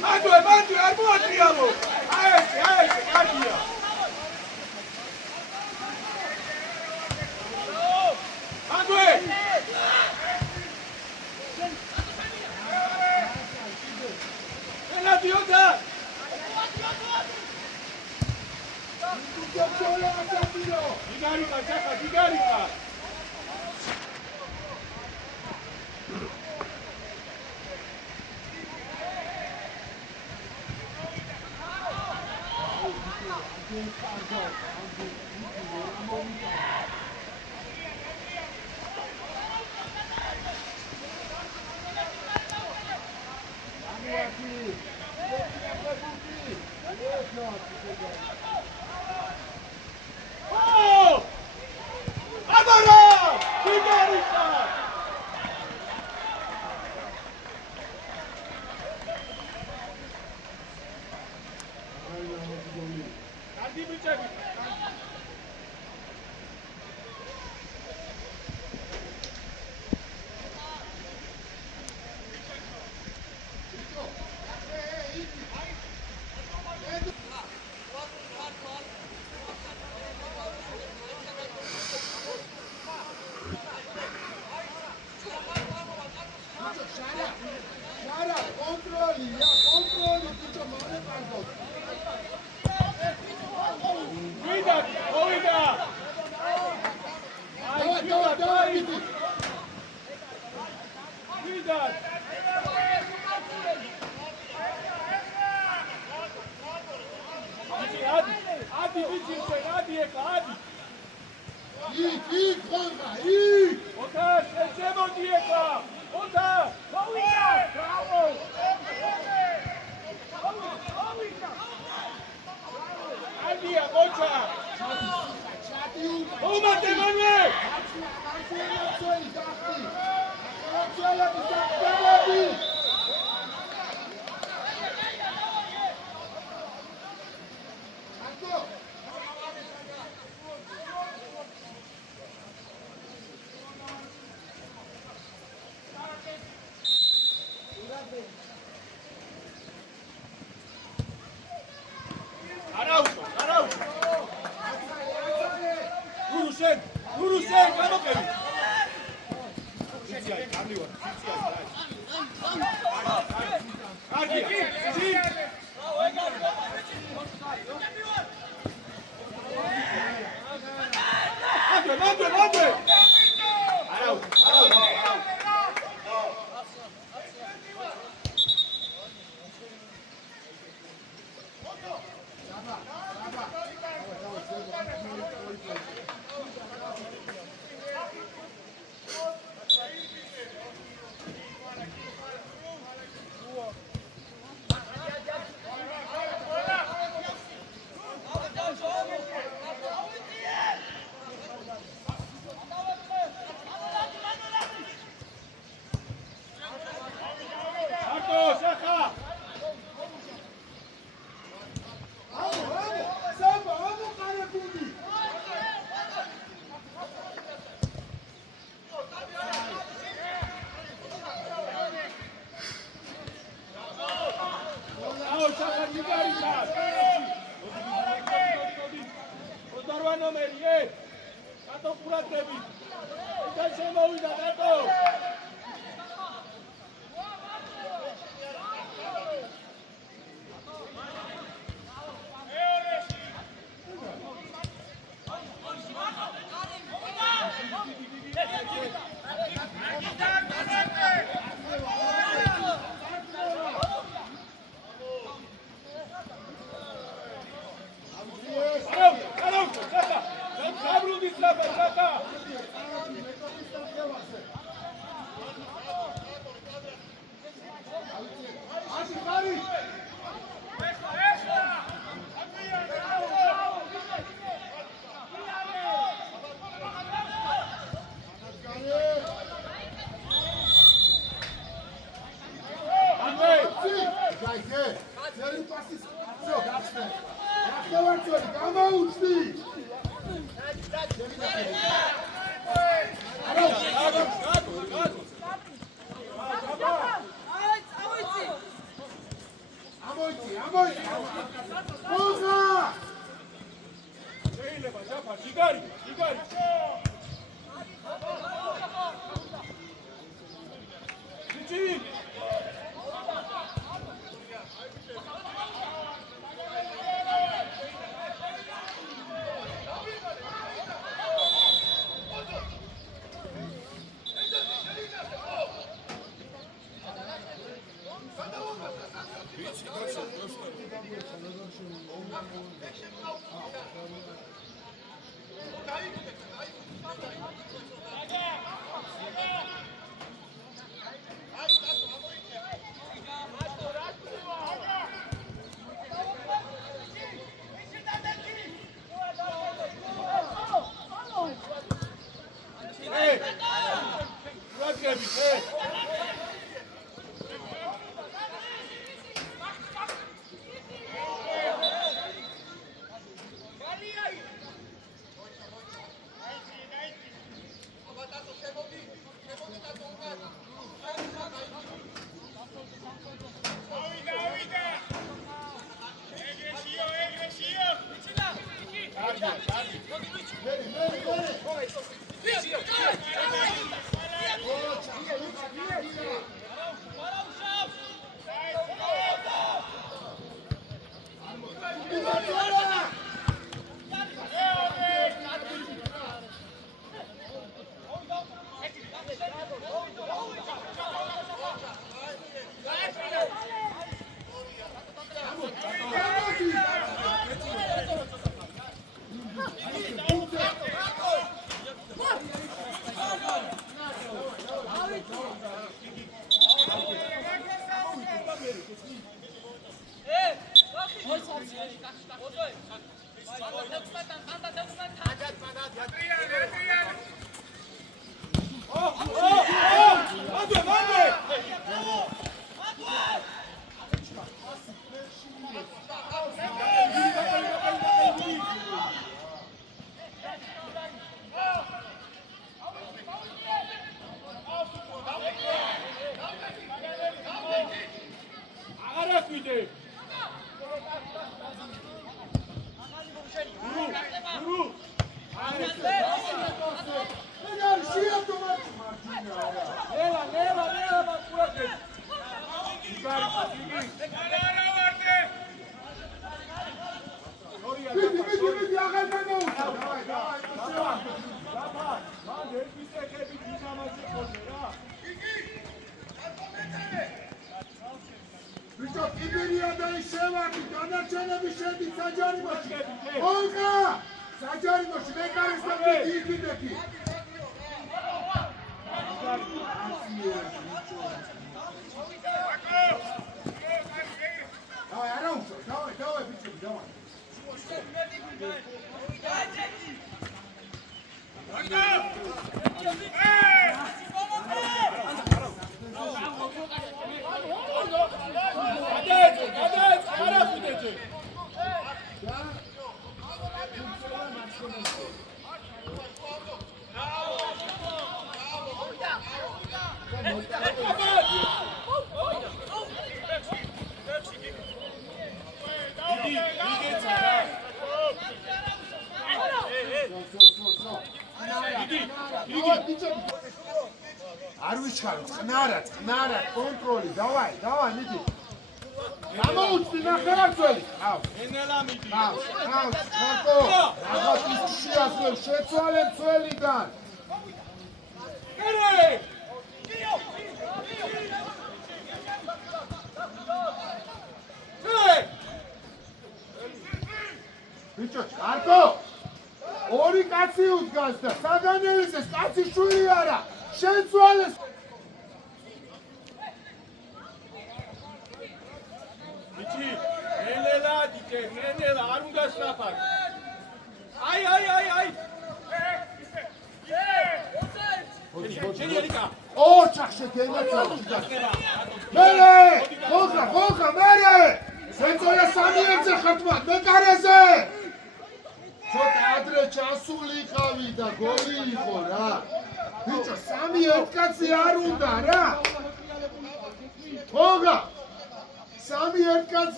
Mando, armo triamo. Aese, cardia. Mando. La diota. Di carica. Oh! Adora! Di carica!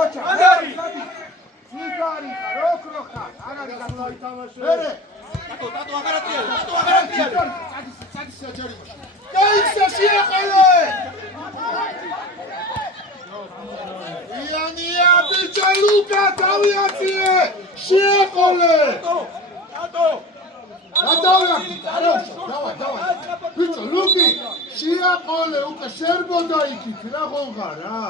ოჩა ციგარი ხარ ოქროხარ არ არის გასული მერე ტატო აღარატია წადის საჯარიმოში გაიქცა შეაყოლე იანია ბიჭო ლუკა დავიაციე შეაყოლე ტატო დავიაქი დავай ბიჭო ლუკი შეაყოლე უკვე შერბოდა იქით რა ხონღარ რა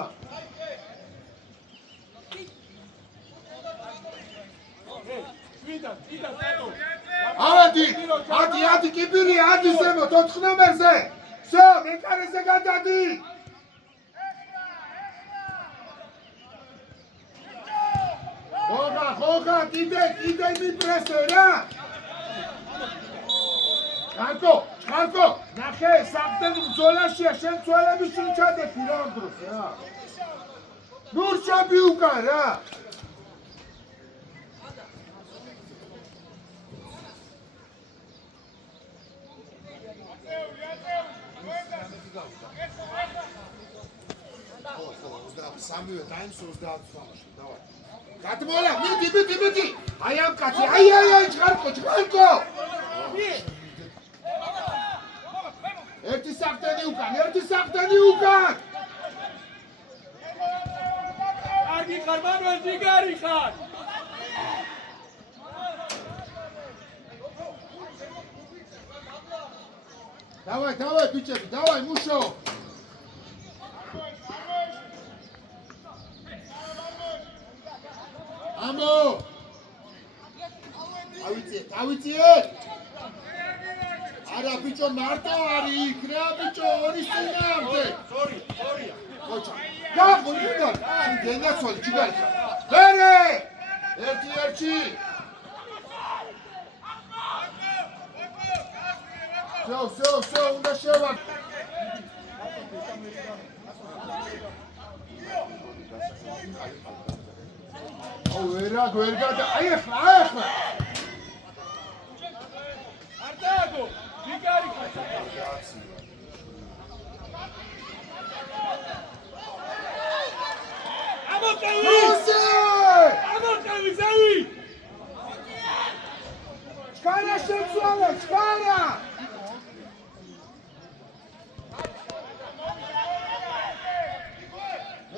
ადი კიბირი ადი ზემო 4 ნომერზე всё მეკარეზე გადადი ხოღა კიდე მიპრესე რა ხანკო ნახე საფდენ ბრძოლაშია შენ ცვალები შეჩადები რა ამ დროს რა ნურჩაბი უკან რა სამივე დაიმს 30 თამაში დავარ გადმოლა მიდი აი ამ კაცი აი ჭყარკო ერთი საფდენი უკან კარგი ხარ მანუელ ჯიგარი ხარ დავай ბიჭები დავай მუშო ამო ავიწიეთ არა ბიჭო მარტო არის იქ რა ბიჭო ორი წინააღმდეგ სორია ხოჭა გაგონიდა შენ გენაცვალე ჯიგარი მერე ერთი всё უნდა შევა ვერ გადა აი ახლა არტაგო ჯიგარი ხარ ამოწევი ზევი ჩქარა შეცვალე ჩქარა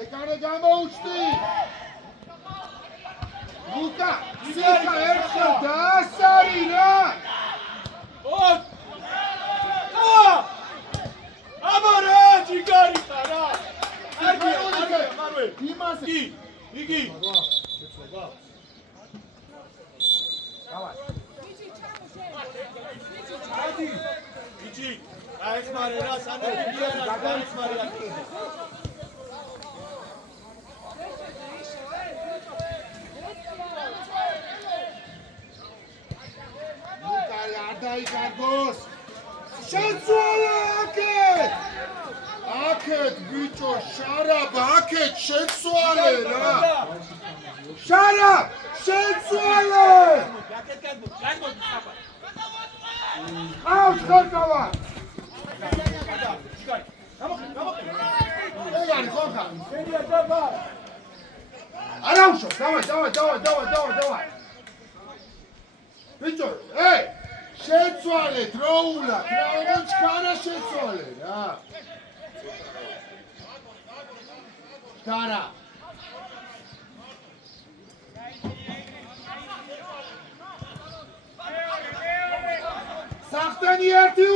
ეკარე გამოუჩდი ლუკა სიკა ერთხელ დაასარი რა ამარა ჯიგარი ხარ რა იმასე იგი დავარ იჩი აიხმარე რა სანებია რა გაიხმარე რა ლუკარი არ დაიკარგოს შეცვალე აქეთ ბიჭო შარაბ აქეთ შეცვალე რა შარაბ შეცვალე აუ ხოქავა ეგარი ხოქა არა უშო დავай ბიჭო შეცვალე დროულად რა ჩქარა შეცვალე რა ჩქარა სახტენი ერთი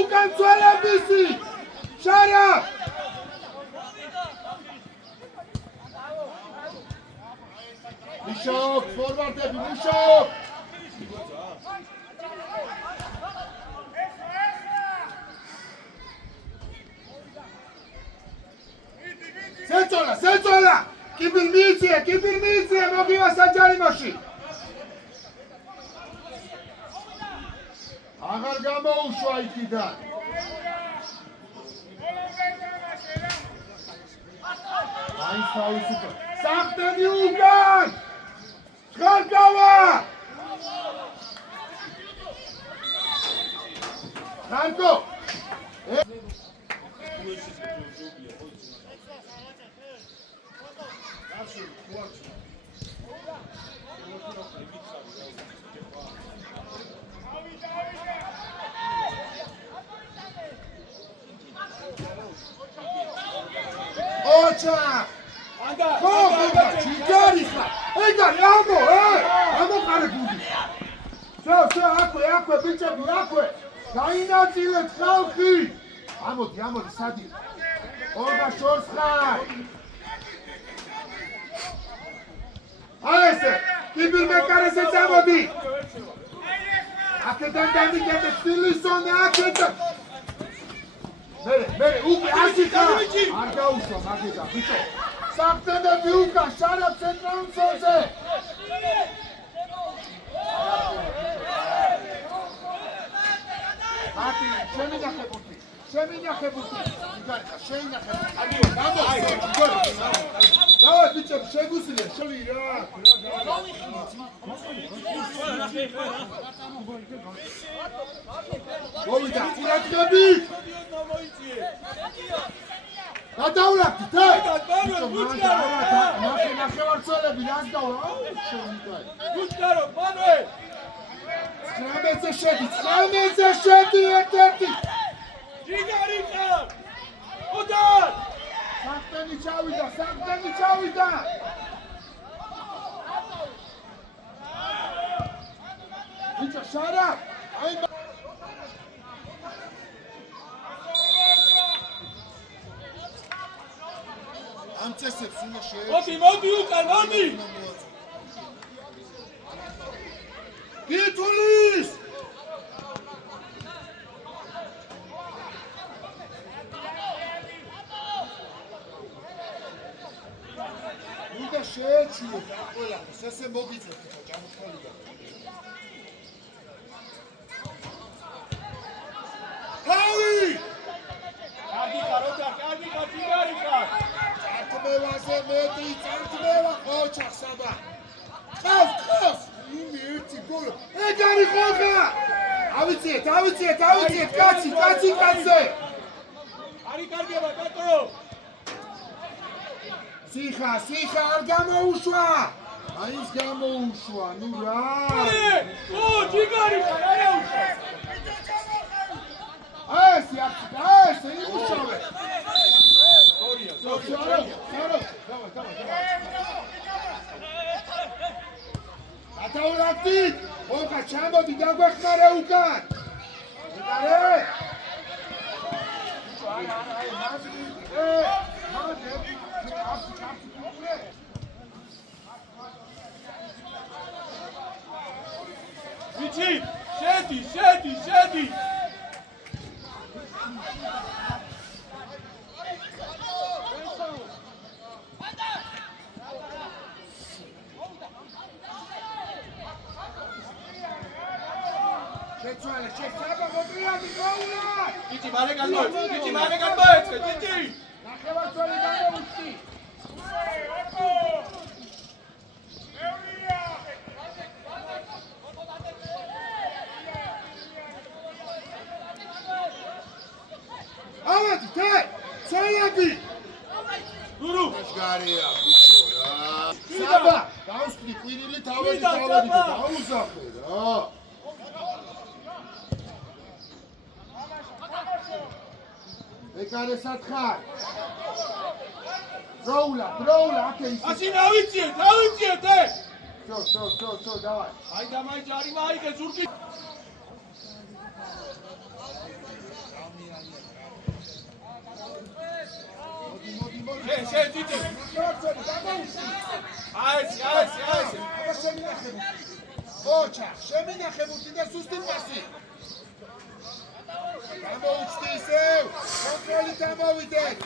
უკან ცვალებისი შარა მუშაობ ფორვარდები მუშაობ სეწოლა კიბილ მიიწია მოგივა საჯარიმოში აღარ გამოუშვა იქიდან აის თავისუფლად სახტენი უკან ხარკავა ხარკო ხო, ჯიგარი ხარ. ეგარი, ამო ყარე გუდი. всё, აქვე, ბიჭები, აქვე. გაინაწილეთ ხალხი. ამოდი, სადი. ორგა შორს ხარ. აესე, კიბერმეკარესე წამოდი. აქედან დამიგეთე სტილისონი აქედან. მე უკვე ასი ხარ. არ გაუშვა მაგედა, ბიჭო. საფთენები უკან, შარა ცენტრალურ ზოლზე. ათი, შემინახებოდი. იგარიხა, შეინახებოდი. ადიო, დავай, ბიჭები, შეგუსილე, შევი რა. მოვიდა, ყურადღები. გადავლაკით, ნახევარწოლები, რას დავლა? გუჩკარო, მანვე! 19-ზე შედი, ერთ-ერთი. ჯიგარი ხარ! უდარ! საფთენი ჩავიდა. ბიჭო, შარა! აი ამ წესებს უნდა შეეჩი. მოდი უკან, მოდი! გითulis! უნდა შეეჩიოთ ამ ყველაფერს, ესე მოგიწევთ ხა ჩამოთვალიდან. თავი! კარგი ხარ, ჯიგარი ხარ! წართმევაზე მეტი, ოჩახ საბა. ყავს! იმი ერთი გოლი. ეგარი ხალხა! ავიციეთ, კაცზე! არი კარგება, კატო! სიხა, არ გამოუშვა! აი ის გამოუშვა, ნუ რა! ჯიგარი ხარ, არა უშვა! ესე, იმუშავე! ათაურაკი! ოღა ჩამოდი დაგვეხმარე უკან! იგარე! ვიცი, შედი! შეცაბა მოტრიადი გაულა! გიჩი მალე გადმოეცე, გიჩი! ნახევარწოლი გამოუჩი! ავედი, ცოლები! გურუ! გარია, ბიჭო რა! საბა, დაუსწრი ყვირილი თავები დაუზახე რა! ეკარე სათხარ. დროულა, აკე ის. ასი დავიციეთ! всё, давай. აი დამაი ჯარი მაიგე ზურგი. მოდი. დიდი. აი. აბა შემინახებოდი. ოჩა, შემინახებოდი და სუსტი პასი. გამოუჩდი ისევ, კონტროლით ამოვიდეთ.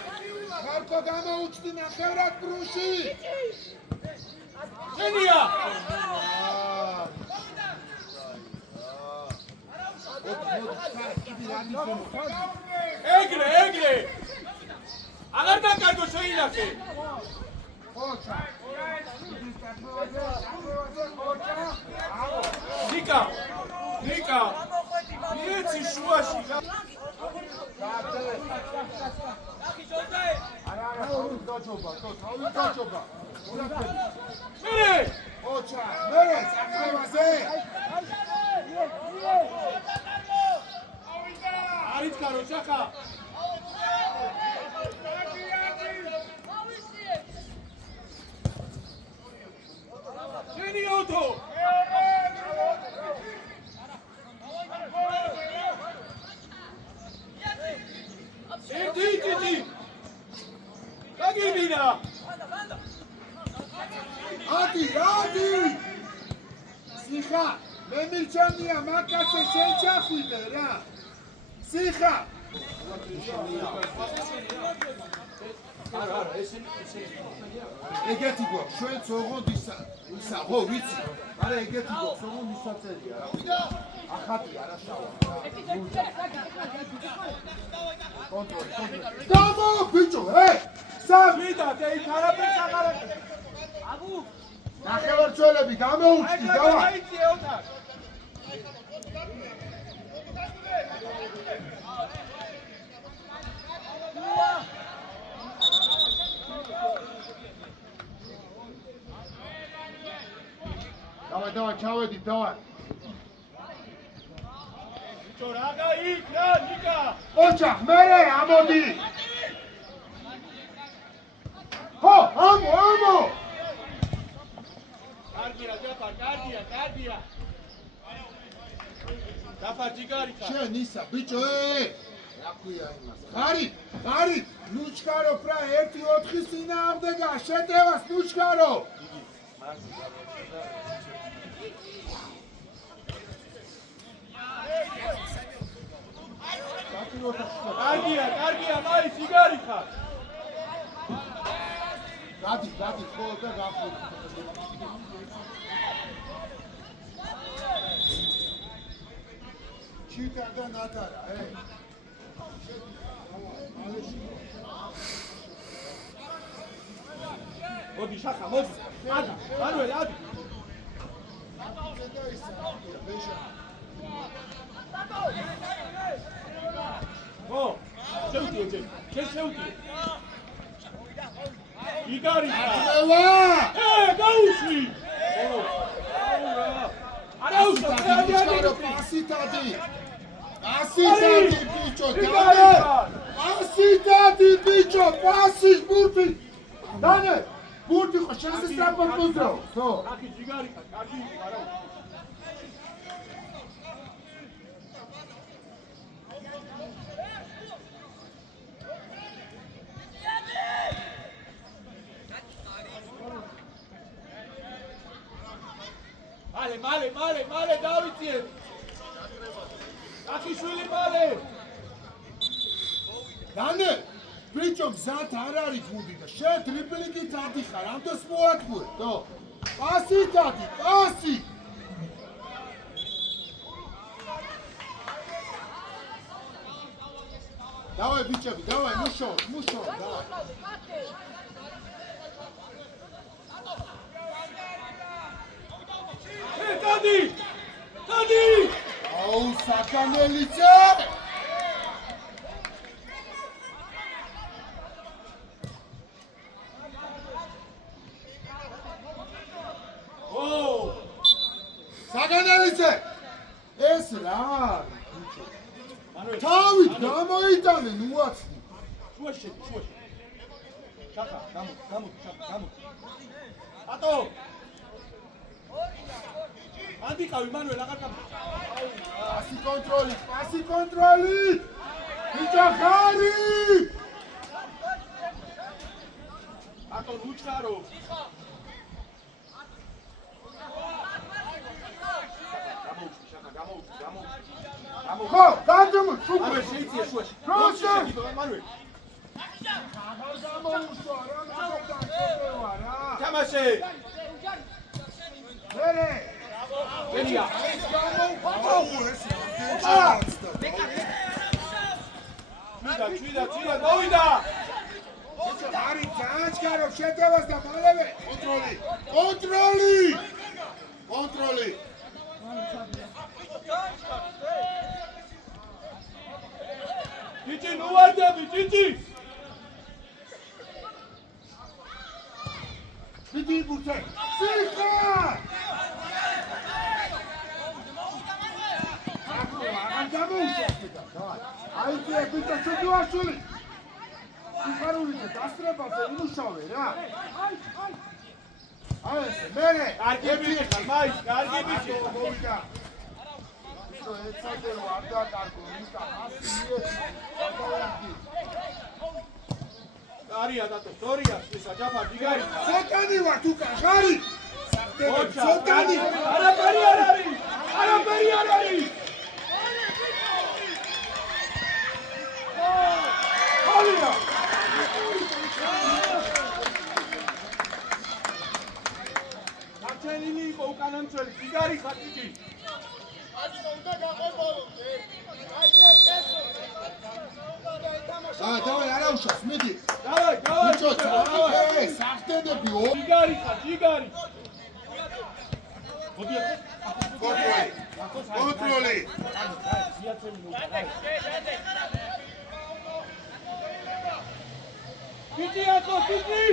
ხალხო გამოუჩდი ნახევრად ბრუში. შენია! ეგრე! აღარ დაკარგო შეინახე! ოჩა. ნიკა! მიეცი შუაში! გაჯობა. მერე! ოჩა, მერე, საფრევაზე! არის გარო ჩახა! რადი სიხა მე მილჩანია მაგაცე შენ ჩახვიდე რა სიხა არა ესე ეგეთი გვაქვს ჩვენ ოღონდ ისა ხო ვიცი არა ეგეთი გვაქვს ოღონდ ისაწერია რა ახატი არა შავა კონტროლი დამო ბიჭო სამი და ეს არაფერს აღარ აბუ ნახევარწოლები გამოუჩდი დავა Давай, ჩავედით, давай. ბიჭო რა გაიქ რა ნიკა ოჩახ, მერე ამოდი. ხო, ამო. კარგია ჯაფარ კარგია ჯაფარ ჯიგარი ხარ შენ ისა, ბიჭო, რა ქვია იმას? ღარი, ნუჩკარო ფრა 1-4 წინააღმდეგა, შეტევას ნუჩკარო. კარგია მაი ჯიგარი ხარ გადი, ხო და გახო. ჩიტა და ნატარა, მოდი შახა მოდი ადი მანუელ ადი ო შევტიო შევტიო იგარი ატევა! გაუშვი არა პასიტადი ბიჭო დანე პასიტადი ბიჭო პასის ბურთი დანე ბურთი ხო შესაძლოა პოზრო ხო აქი ჯიგარი ხარ კარგი არა მალე დავიწიებ აქი შვილი მალე დანე ბიჭო გზად არ არის გუნდი და შენ ტრიპლიკით ადიხარ ამდენს მოატყუე დო პასიტადი პასი დავაი ბიჭები დავაი მუშაობ დავაი დადი აუ საკანელიძე საკანელიძე ეს რა თავით გამოიტანე ნუაცი შუაში შახა გამო ატო ანდიკავი მანუელ აღარ გამო პასი კონტროლი ბიჭო ხარი ატო ნუჩკარო გამო ხო გადმო შუქო მანუელ შეიძლება შუაში როცა მანუელ გამოუშვა რა თამაშე მერე გენია ჩვიდა მოვიდა არი ჩანჩკარო შეტევას და მალევე კონტროლი ჯიჯი ნუვარდები ჯიჯი ბიდი ბურთე სიხა აი ბიჭო ჩუდუაშვილი სიხარულიძე დასწრებაზე იმუშავე რა აი ეს მერე კარგი ბიჭი მაის კარგი ბიჭი მოვიდა ბიჭო ეცადე არ დაკარგო მისკა არია დატო სტორია ისა ჯაფარ ჯიგარი საკანი ვარ თუ კახარი ცოტანი არაფერი არ არის არაფერი არ არის ალია ჩენილი იყო უკანა მცველი იგარი ხატიჭი დავай არა უშავს მიდი დავай ბიჭო სახტედები იგარი ხატ იგარი კონტროლი ბიჭი აკო ბიჭი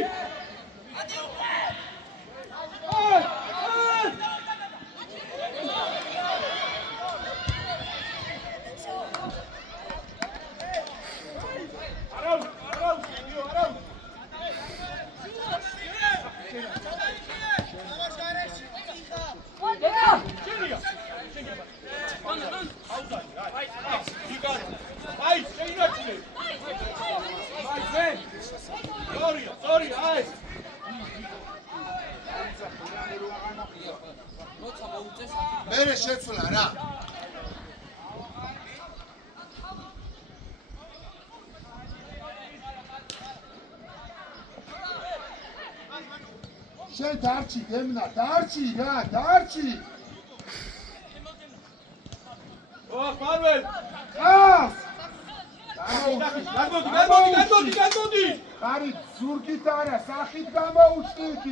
მერე შეცვლა რა შენ დარჩი გემნა დარჩი რა დარჩი მარველ ხავს გადმოდი ხარი ზურგით არა სახით გამოუჩდი იქ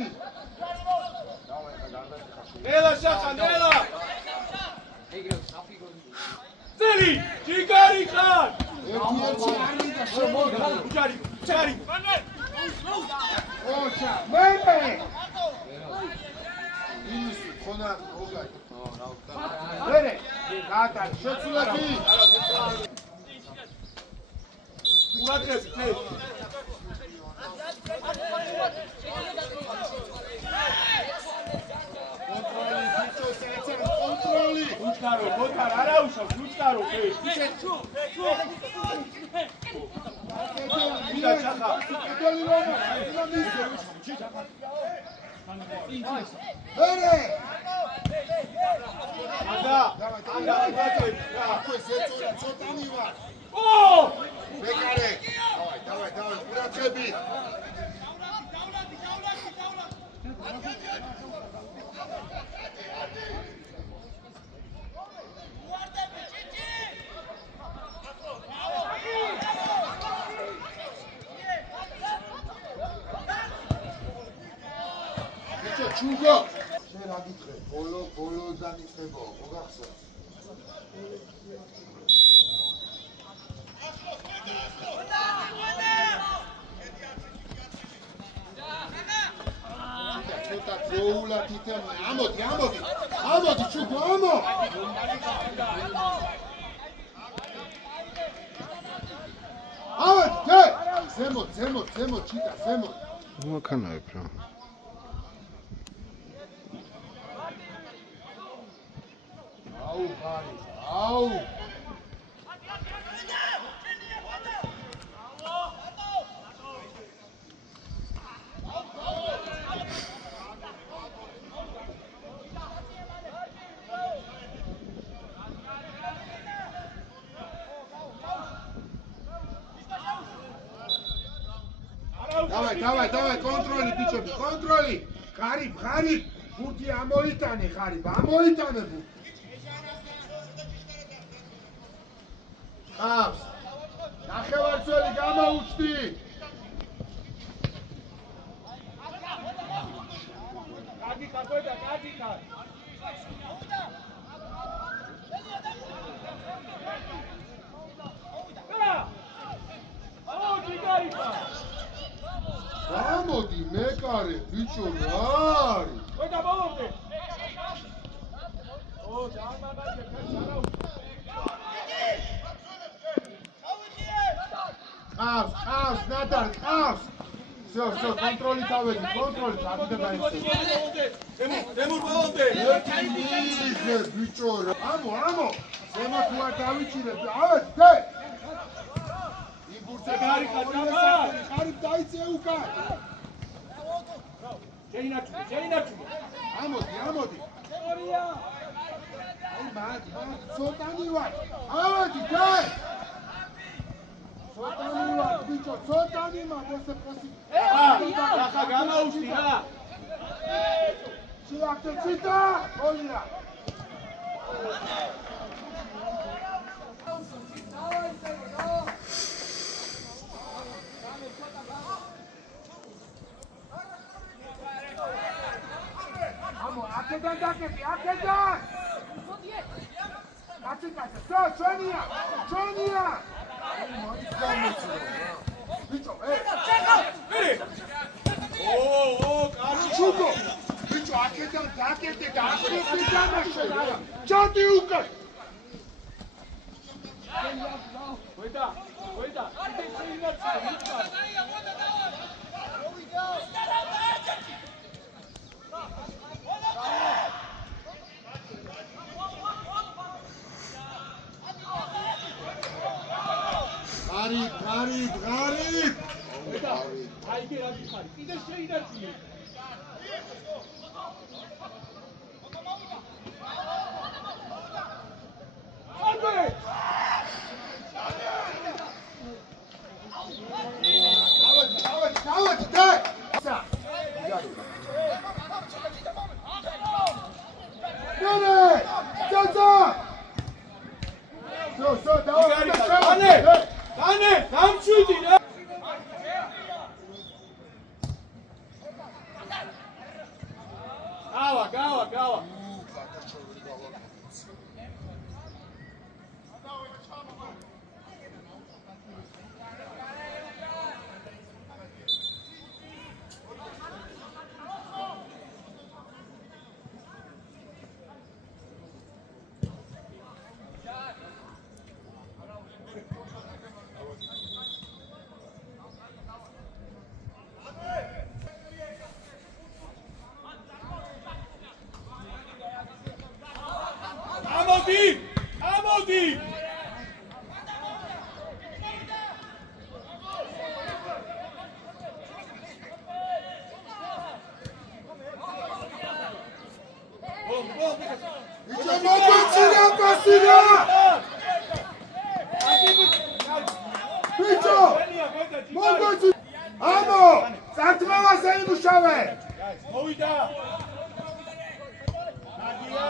ნელა შახა ნელა წელი ჯიგარი ხარ ერთი არი და შემოგა ჯარი ოჩა მე ის ხონა მოგაი მერე გაატარ შეცვლები ურაკებს მე კონტროლი უჩქარო მოთარ არა უშავს უჩქარო მერე ცოტანი ვარ ბეკარე დავай ყურადღები ჩუგო შენ რა გითხრე ბოლოდან იწება მოგახსოვს ცოტა გოულად ითემ ამოდი ჩუგო ამო ამოდი ზემოთ ჩიტა ზემოთ მოქანაებ რა აუ დავай კონტროლი ბიჭები კონტროლი ხარი ბურთი ამოიტანე ხარი ამოიტანე ბურთი ხავს ნახევარწველი გამოუჩდი კარგი ხარ კარგი ხარ გამოდი მეკარე ბიჭო რა არის ვედა მოვორდე ჯარმაგაზე ფერს არა ხავს ნატარ ხავს всё კონტროლი თავედი კონტროლი აღიდა დაიწყო დემურ მოვორდე ერთი ბიჭო რა ამო ზემოთ ვარ დავიჭირებ ავე იბურთე გარი ხარ ხარი დაიწე უკან შეინარჩუნე. ამოდი. აი მათ ცოტანი ვარ. ამოდი, გაი. ცოტანი ვარ, ბიჭო, ცოტანი მათ ესე პრესი. ახლა გამოუშვი რა. შეახტე ციტა, გოლია. აქედან დაკეტი, აქედან! კაცი, ჩვენია! ბიჭო, კარგი. ჩუკო! ბიჭო, აქედან დაკეტი და ახლა დამაშე! ჩანდი უკან! ვედა. ისე შეინარჩუნე. ღარიბ! აიგე რა გიხარი. კიდე შეინარჩუნე. ავადი, და! Dane, გამშვიდი რა. გავა. ამოდი. მოგვეცირა პასირა! ბიჭო! მოგვეცი! ამო! სათმევას ეიმუშავე! მოვიდა. ნაგია.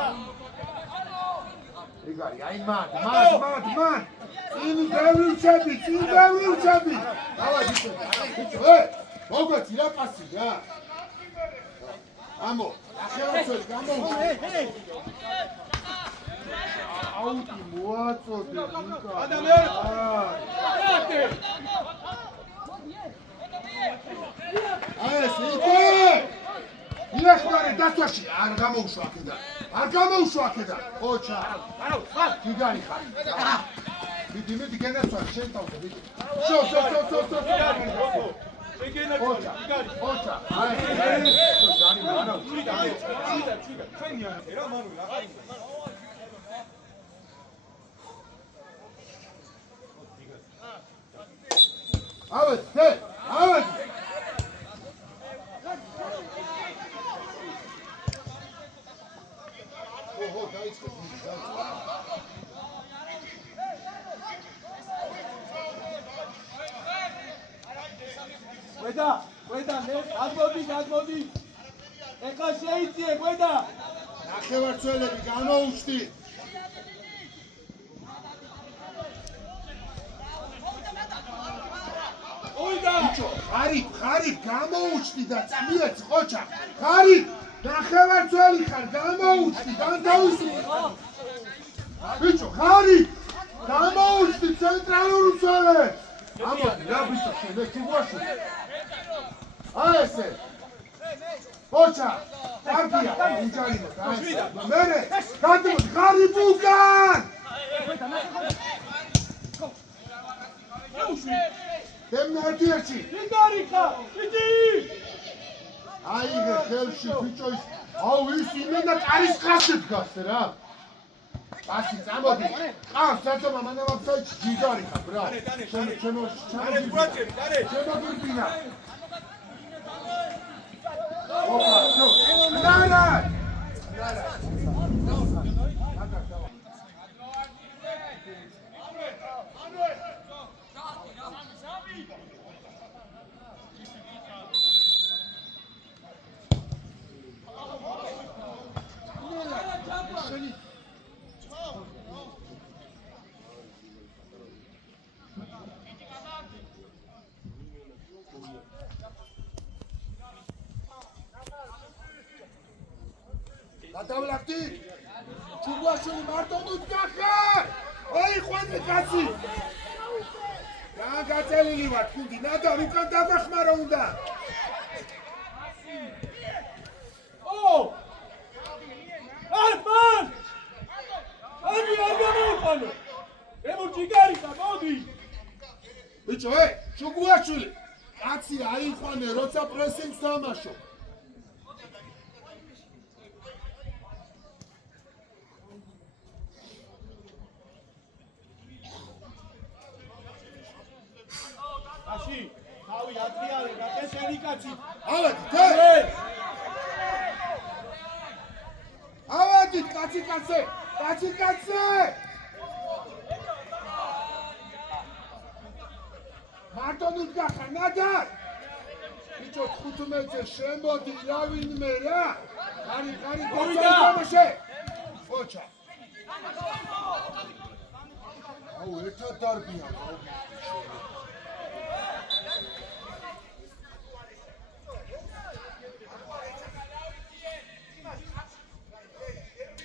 ეგარი, აი მან! წინ ბევრი. დავა ბიჭო, მოგვეცირა პასი რა! ამო, ახევაცოდი, გამოუშვი! აუტი მოაწოდე, ნიკა! აი ეს იკო! ილახმარე დაცვაში არ გამოუშვა აქედან. ოჩა. გიგარი ხარ. მიდი გენაცვა შენ თავზე მიდი. შო. ოჩა. აი გარი მანა. ჩიდა. ჩვენია. რა მანუ რა ხარ? ავედი. ოჰო, დაიწყე. ვედა, გადმოდი. ეხლა შეიწიე, ვედა. ნახევარწველები გამოუჩდი. ბიჭო, ხარიფ გამოუჩდი და წმიეც ყოჩა. ხარიფ, ნახევარწველი ხარ, გამოუჩდი, განთავისუფლე. ბიჭო, ხარიფ, გამოუჩდი ცენტრალურ მცველებს. ამოდი რა ბიჭო, შენ ექიმოში. აი ესე. ყოჩა, კარგია, უჯარიმო, დაესწრო. მერე, გადმოდი, ხარიფ უკან. დემნარტიერჩი. გიგარი ხარ, იდი. აიღე ხელში ბიჭო ის. აუ ის იმენა კარის ხასე დგას რა. პასი წამოდი. ყავს საწომა მანავაბსაიჩ გიგარი ხარ ბრა. ჩემო დარე. ჩემო გირბინა. ოპა გადავლახდი? ჩუგვაშვილი მარტო უდგა ხარ? აიყვანე კაცი! რა გაწელილი ვარ თუნდი, ნადარ უკან დაგახმარო უნდა. Arman! Agi argamauqano! ემურჯიგარისა, მოდი! ბიჭო, ჩუგვაშვილი, კაცი აიყვანე, როცა პრესინგს თამაშო. აში, თავი ათიარე, გაკეთენი კაცი. ავადით, ავადით, კაცი! მარტონ უდგა ხარ, ნადარ! ბიჭო, 15-ზე შემოდი, რა ვინმე რა? ხარი, თამაშე! ოჩა! აუ, ერთად დარბიან,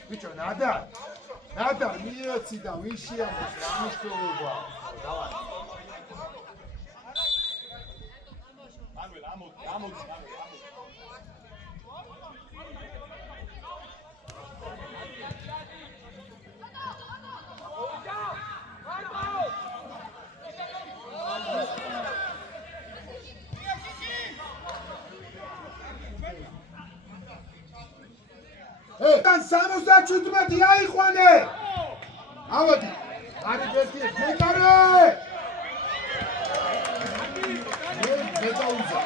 ბიჭო, ნადარ, მიოცი და ვინ შეამოს რა მნიშვნელობა აქვს, დავარ. ამოდი. თან 77 აიყვანე! ავადი! არი ბერტი, მეტარე! მე დაუძა.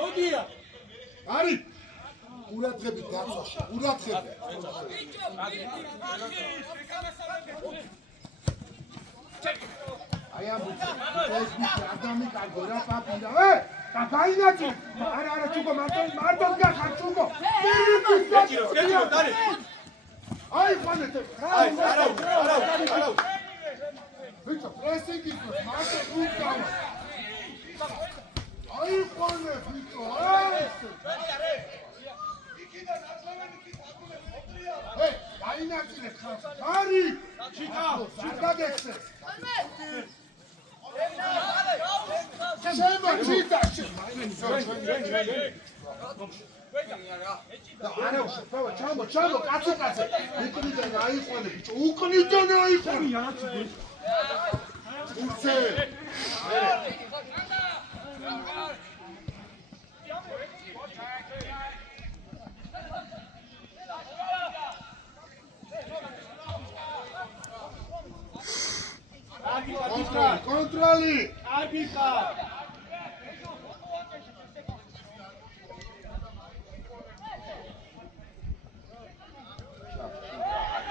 მოდია. არი ყურადღებით დაცვაში, ყურადღებით. აი ამ ბიჭი, ეს ბიჭი ადამიკარგო რა პაპირა. კაკაინაცი. არა, ჩუგო, მარტო გახარ ჩუგო. გეჭირო, დარი. აი ხანეთ. არა. ბიჭო, პრესინგი გქონს, მარტო უდგავა. აი ხანე ბიჭო, გაინაცილეთ ხალხს. არი! ჩიკა გექცეს. შემო ჩიტა. არა, ჩამო, კაცი. უკნიდან აიყვანე ბიჭო, უკნიდან აიყვანე. უცე. კონტროლი. კარგი ხარ.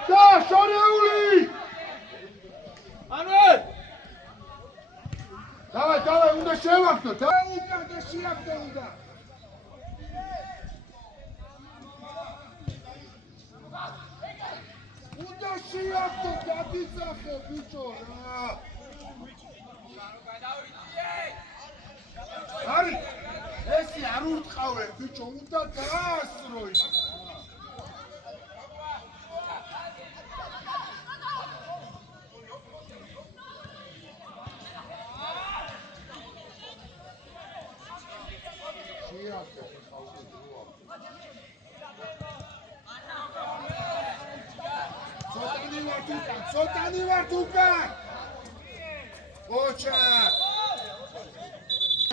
და შორეული. ანვარ. დავай, უნდა შევაგდო. უკან და შეაგდო უნდა. უნდა შეაგდო, დაგიწახე ბიჭო რა. არი, ესი არ ურტყავე ბიჭო, უნდა დაასრო ის. ცოტანი ვართ უკან. ოჩა.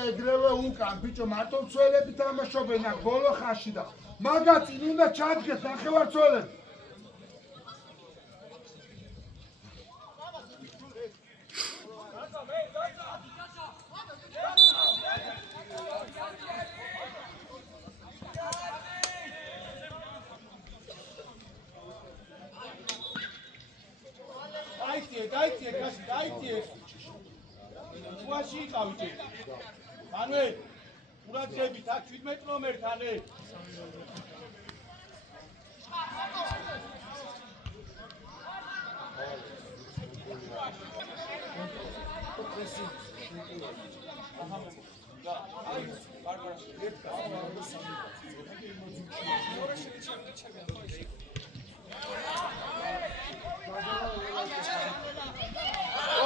ეგრევე უკან ბიჭო, მარტო მცველები თამაშობენ აქ ბოლო ხაზში და მაგაცინ უნდა ჩადგეს ნახევარმცველები. დაიწიე, კაცი, დაიწიე. უაში იყავი ჯერ. მანვე, ყურადღებით აქ 17 ნომერთან ე.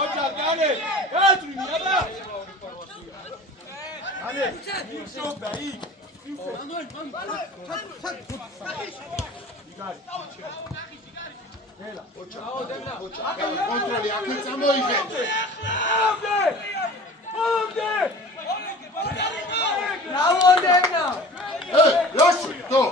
ოჯა გალე გაძვინი აბა ალე ისობდა იქ კონტროლი აქეთ წამოიღე რაში დო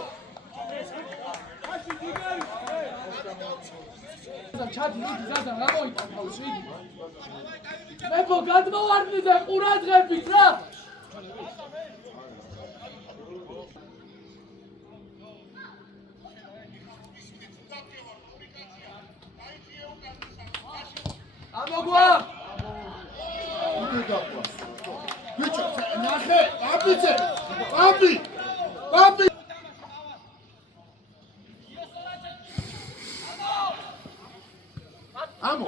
მეფო გადმოვარდნი და ყურადღებით რა ამოგვა იდე დაფვა ბიჭო ნახე აბიცე აბი აბი ამო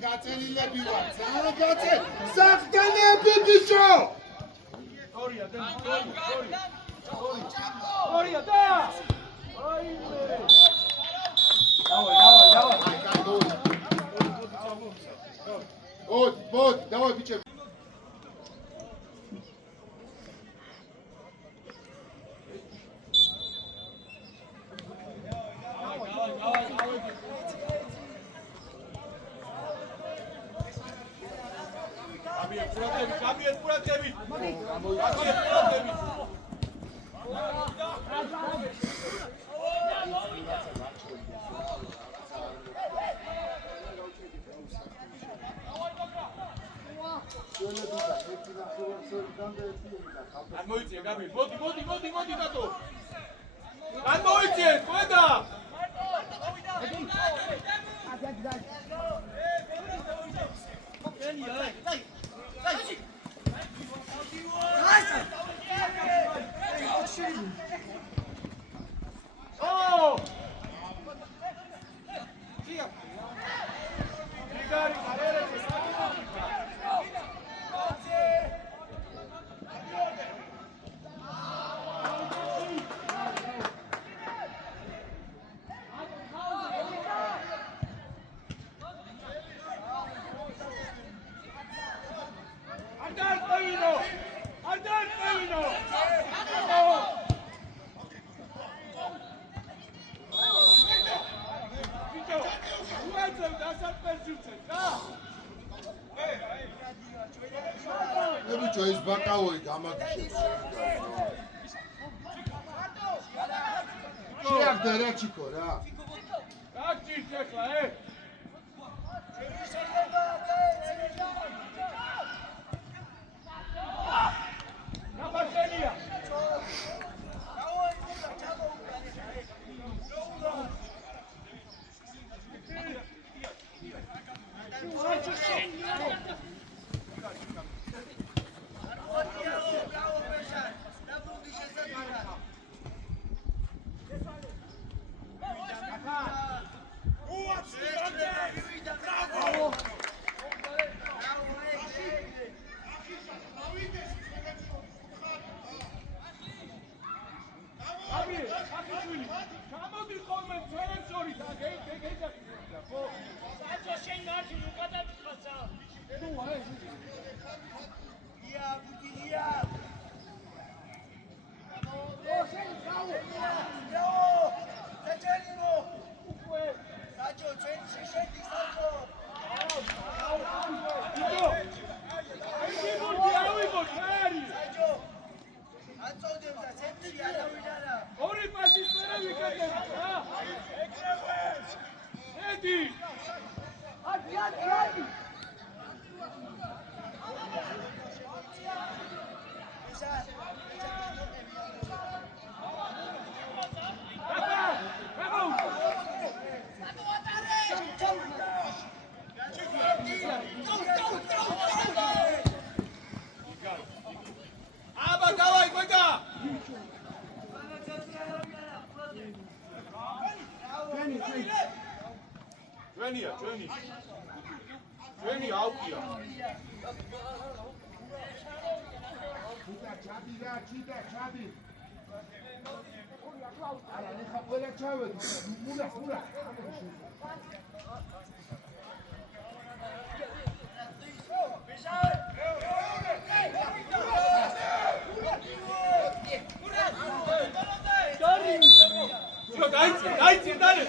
გაწელილები ვარ, საგდანები ბიჭო! ორია და ორია და ბოდ, დავай ბიჭები. მოიწიე გამი მოდი დატო ან მოიწიე ყובה ბიჭო ის ბაკაოი გამაგიშებს შეაგდე რა ჩიკო რა გაგჭირთ ახლა ნაბაშენია Johnny out here. Cheetah, Chabi. Ala, deja fuera Chávez. Mura. Дайте, дали.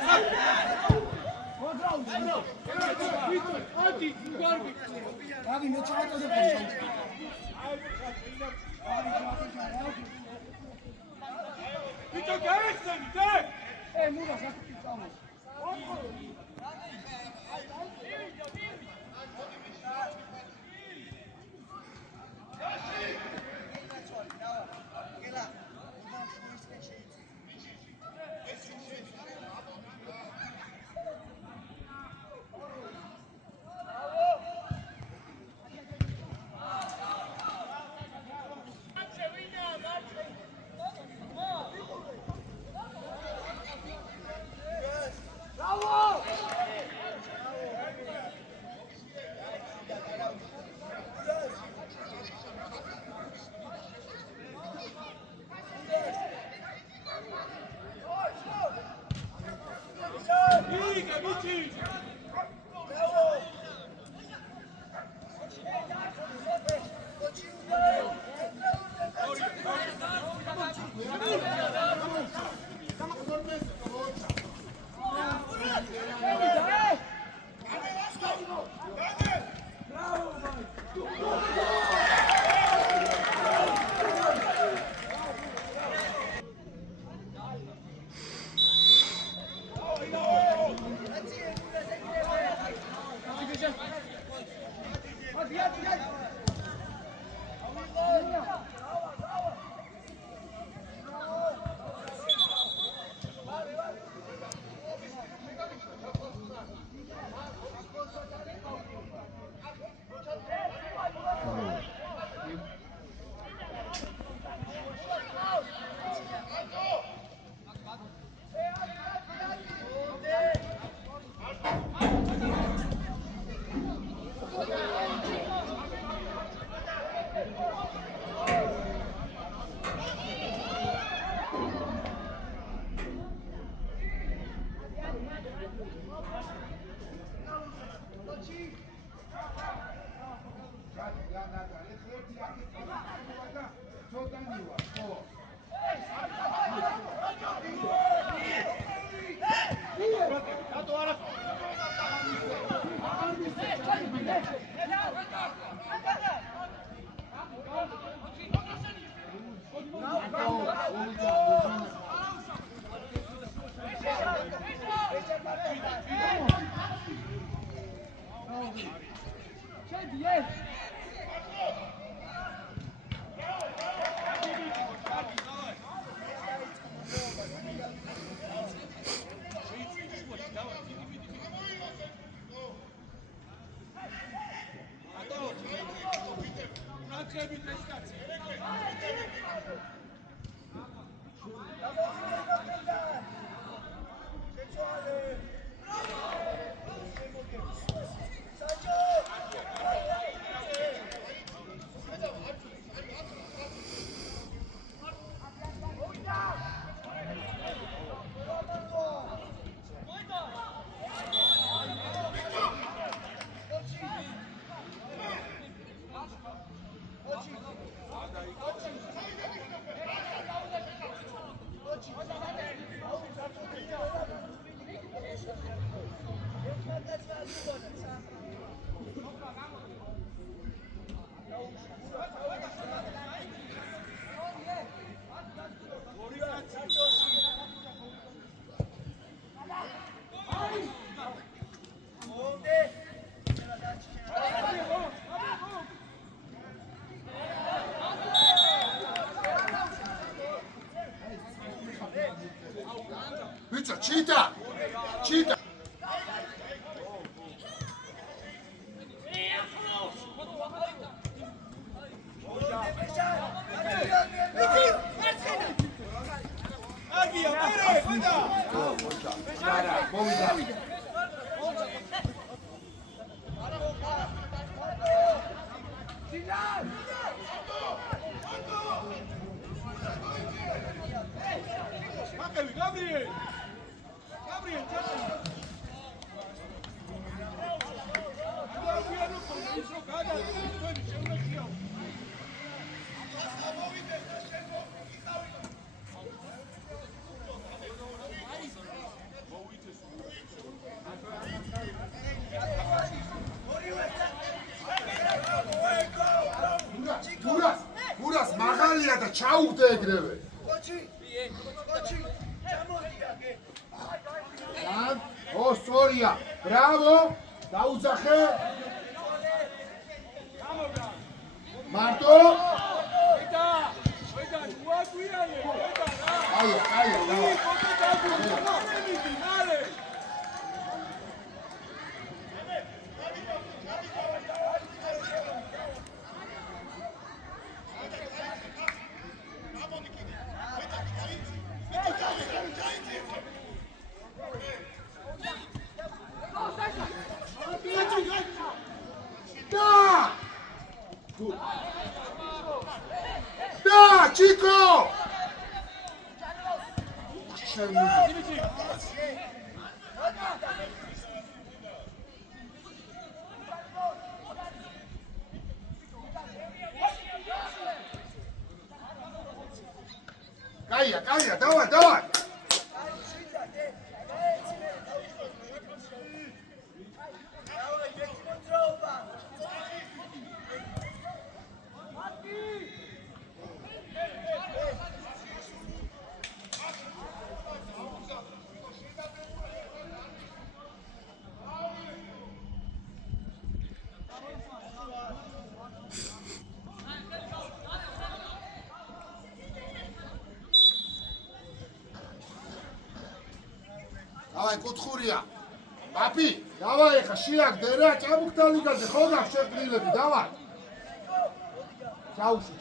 ეგრევე. ო, სწორია. ბრავო. დაუძახე. მარტო. აი, давай. Da, Chico! Кая, давай! Давай, კუთხურია. Папи, давай ახლა შეაგდე რა, ჭაბუკთა ლიგაზე ხო გაქვს შეყრილები, давай.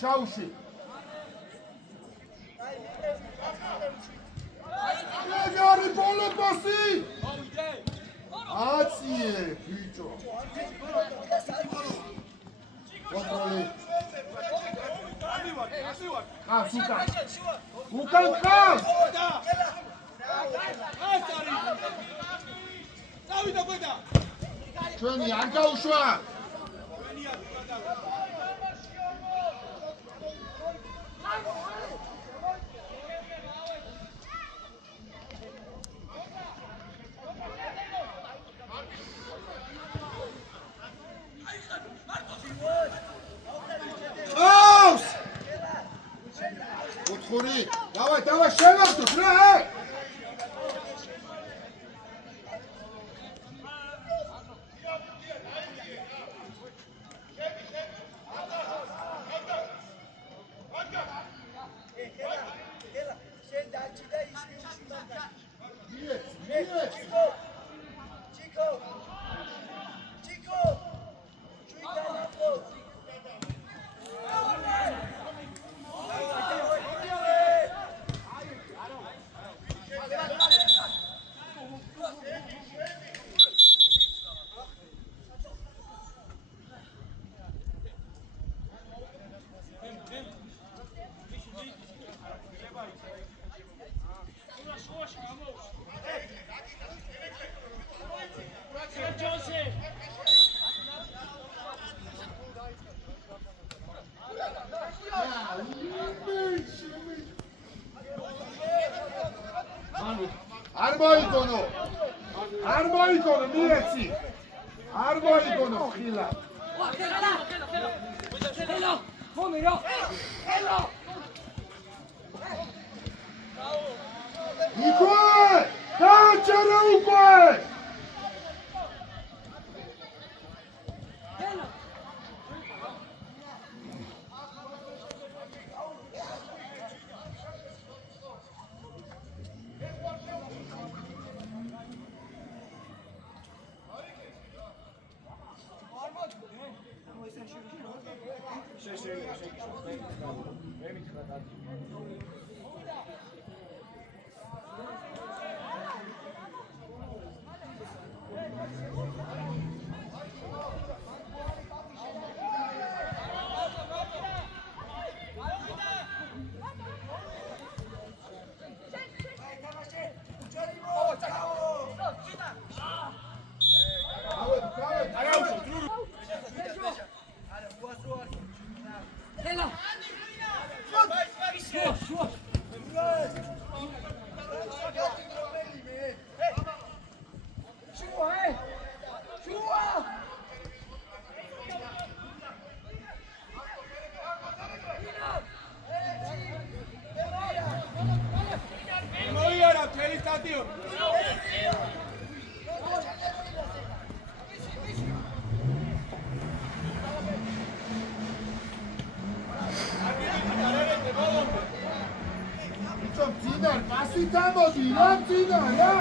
ჩაუში. Ეგარი ბოლოპასი. აციე, ბიჭო. კონტროლი. უკან ხარ. ჩვენი არ გაუშვა. აუს! კუთხური, давай, შევაგდოთ რა! არ მოიგონო მიეცი არ მოიგონო ხილა Hello, მომირო. Hello. იკვე დაჭერე უკვე ბასით ამოდი, რა წინა, რა!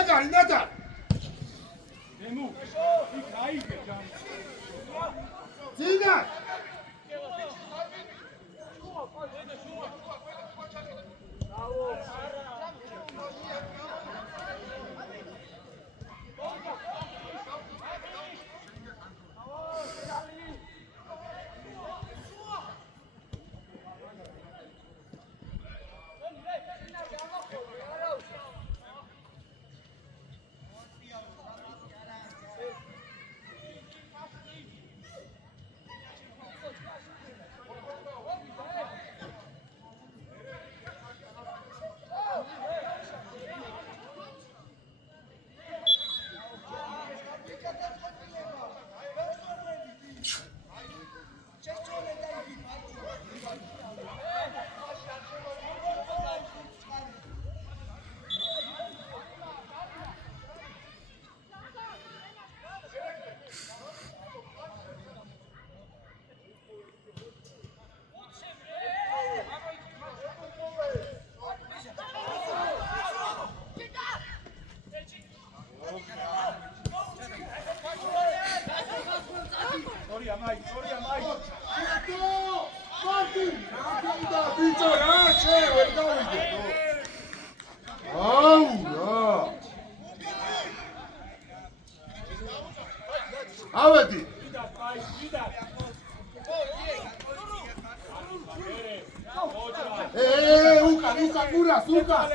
ეგარი, ნატარ! ემუ, იქ აიგე ჯამი. წინა! Sorry, Amai. ბიჭო, რა შე, ვერ გავიგე. აუ, რა. ავედი. უკან, გურას, უკან.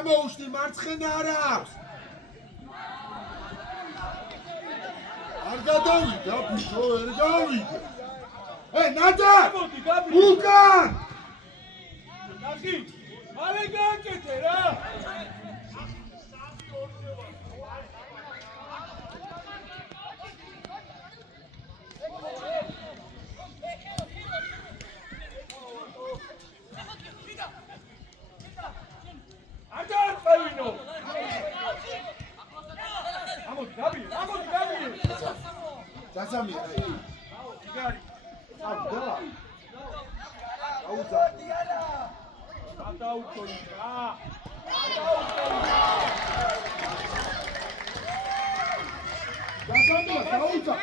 გამოუჩდი, მარცხენა არ აქვს. არ გადავიდა, ბიჭო, ვერ გავიგე. ნატა! უკან! ნახი, მალე გააკეთე რა. Dasami. Igari. Avda. Auza. Atautori. Dasami, auza.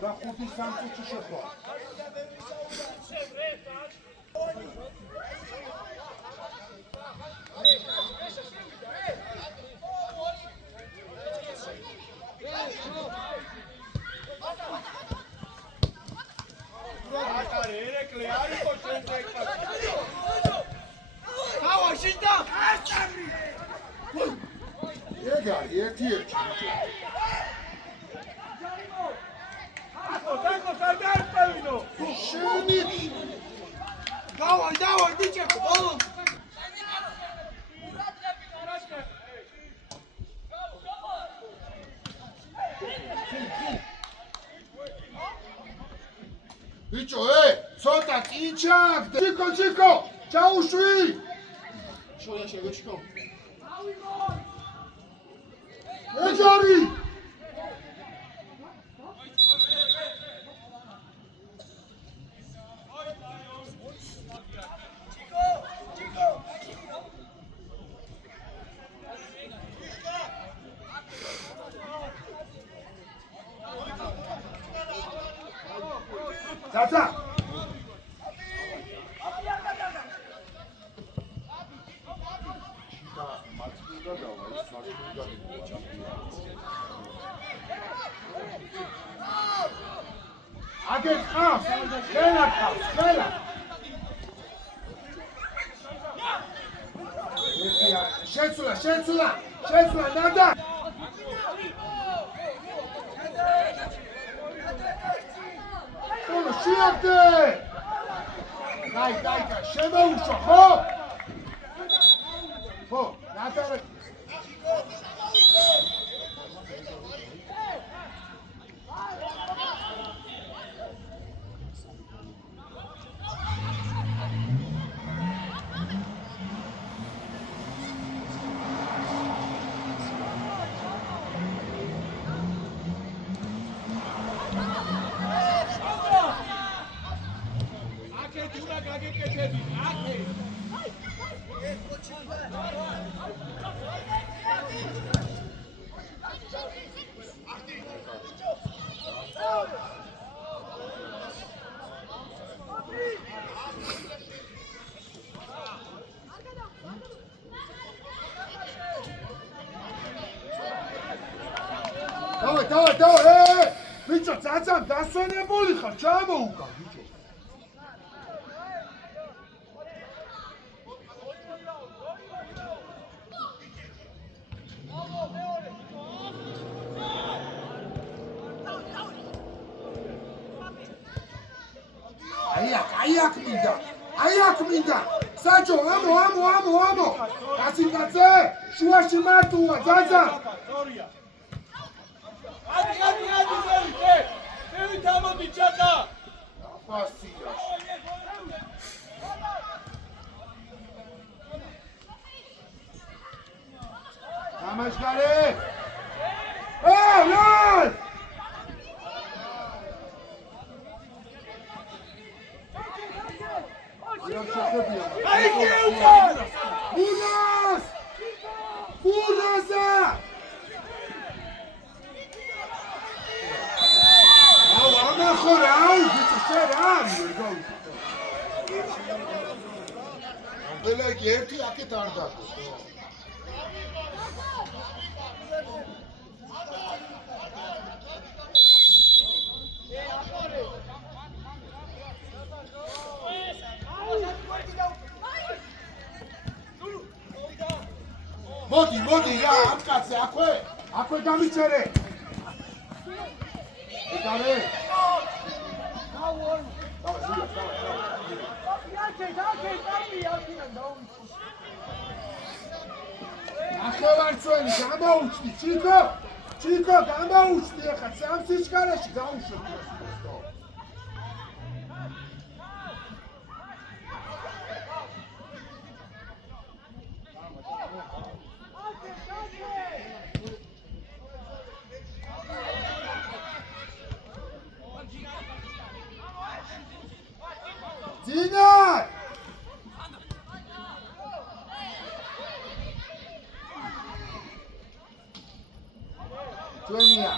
და ხუთი სამწუთი შეხვდა. ერეკლე არისო შენზე ავა შიდა ეგარი ერთ-ერთი Danko, Sardar Pavino! შენით დავაი ბიჭებო ბოლო ბიჭო, ცოტა წინჩაგდე. ჩიკო, ჩაუშვი. შოია შეგეჩქო. ეგარი. დაცა აგერ ხავს, ხელა ხავს, ხელა. შეცვლა, ნადა. შეაგდე. კაი, შემოუშვა, ხო, ნადა. დავай, ბიჭო, ძაძამ დასვენებული ხარ, ჩამოუკავ, ბიჭო. აი აქ მინდა. საჯო, ამო. კაცი, შუაში მარტოა, ძაძა. Ები დამოდი ჩაკა. აფასია. გამაშგარე. ლალ! აი გეუბარ! ურაზა! ახორა, ბიჭო, შერა, მერგავი. ყველა კი ერთი აქეთ არ დაგო. მოდი რა, ამ კაცზე აქვე დამიწერე. ეკარე. ახევარწვენი გამოუჩდი, ჩიკო გამოუჩდი, ახლა სამ სიჩქარეში გაუშვებდი. Dinar! Tuenia.